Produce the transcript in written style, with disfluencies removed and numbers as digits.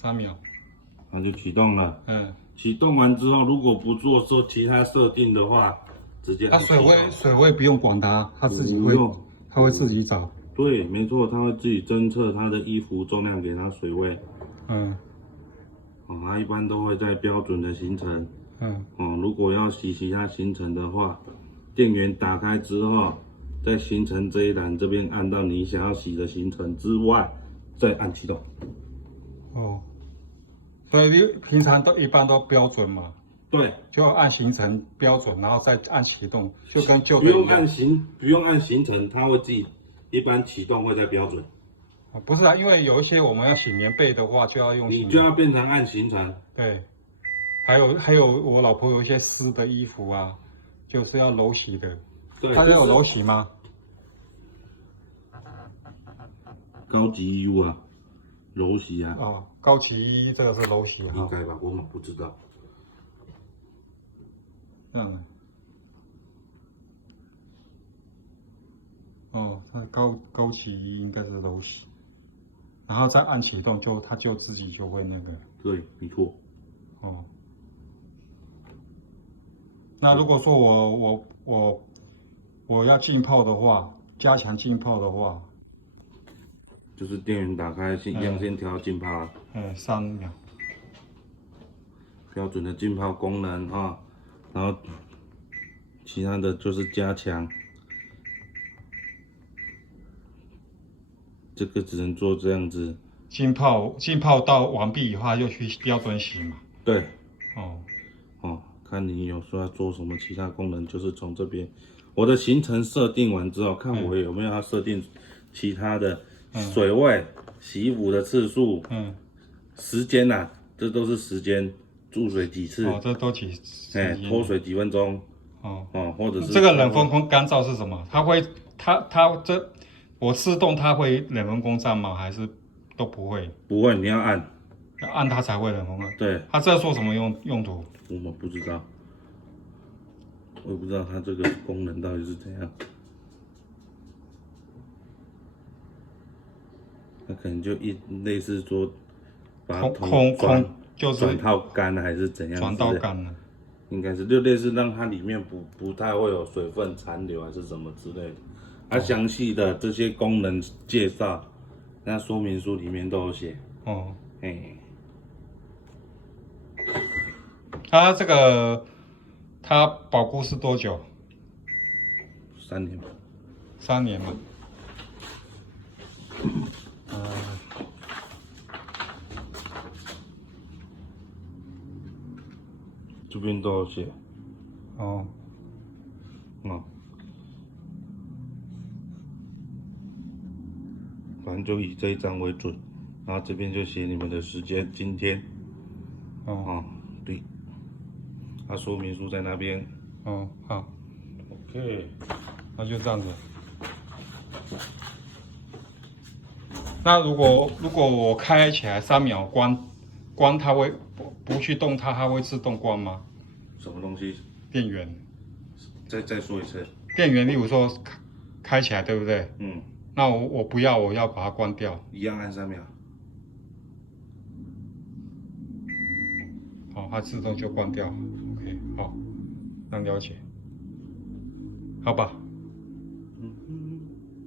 3秒，它就启动了。嗯。启动完之后，如果不做其他设定的话，直接按启动。水位不用管它，它自己会，它会自己找。对，没错，它会自己侦测它的衣服重量，给它水位。嗯。哦，它一般都会在标准的行程。嗯。哦，如果要洗其他行程的话，电源打开之后，在行程这一栏这边按到你想要洗的行程之外，再按启动。哦。所以你平常一般都标准嘛？对，就按行程标准，然后再按启动，就跟旧不的一样。不用按行程，它会自己一般启动会在标准。不是啊，因为有一些我们要洗棉被的话，就要用你就要变成按行程。对，还有我老婆有一些湿的衣服啊，就是要柔洗的。对，它有柔洗吗？高级衣物啊，柔洗啊。哦，高级衣这个是柔洗哈。应该吧，我们不知道。这样的。哦，它高级衣应该是柔洗，然后再按启动它就自己就会那个。对，没错。哦。那如果说我要浸泡的话，加强浸泡的话，就是电源打开，先调浸泡。3秒。标准的浸泡功能啊，然后其他的就是加强。这个只能做这样子。浸泡到完毕以后，就去标准洗嘛。对。哦，看你有说要做什么其他功能，就是从这边。我的行程设定完之后，看我有没有要设定其他的水位、洗衣服的次数、时间呐，这都是时间，注水几次。哦，这都几？脱水几分钟。或者是这个冷风空干燥是什么？我自动它会冷风空干吗？还是都不会？不会，你要按。要按它才会冷风啊。对。它这做什么用途？我们不知道，我也不知道它这个功能到底是怎样。它可能就类似说把空就是转到干还是怎样？转到干了。应该是就类似让它里面不太会有水分残留还是什么之类的。它详细的这些功能介绍，那说明书里面都有写。哦。它这个保固是多久？3年吧。3年嘛。这边都有写。哦。反正就以这一张为准，然后这边就写你们的时间，今天。对。说明书在那边。好。OK。那就这样子。那如果我开起来3秒关它会不去动它会自动关吗？什么东西？电源。再说一次。电源，例如说开起来，对不对？那我不要，我要把它关掉。一样按3秒。好，它自动就关掉。OK， 好，能了解。好吧。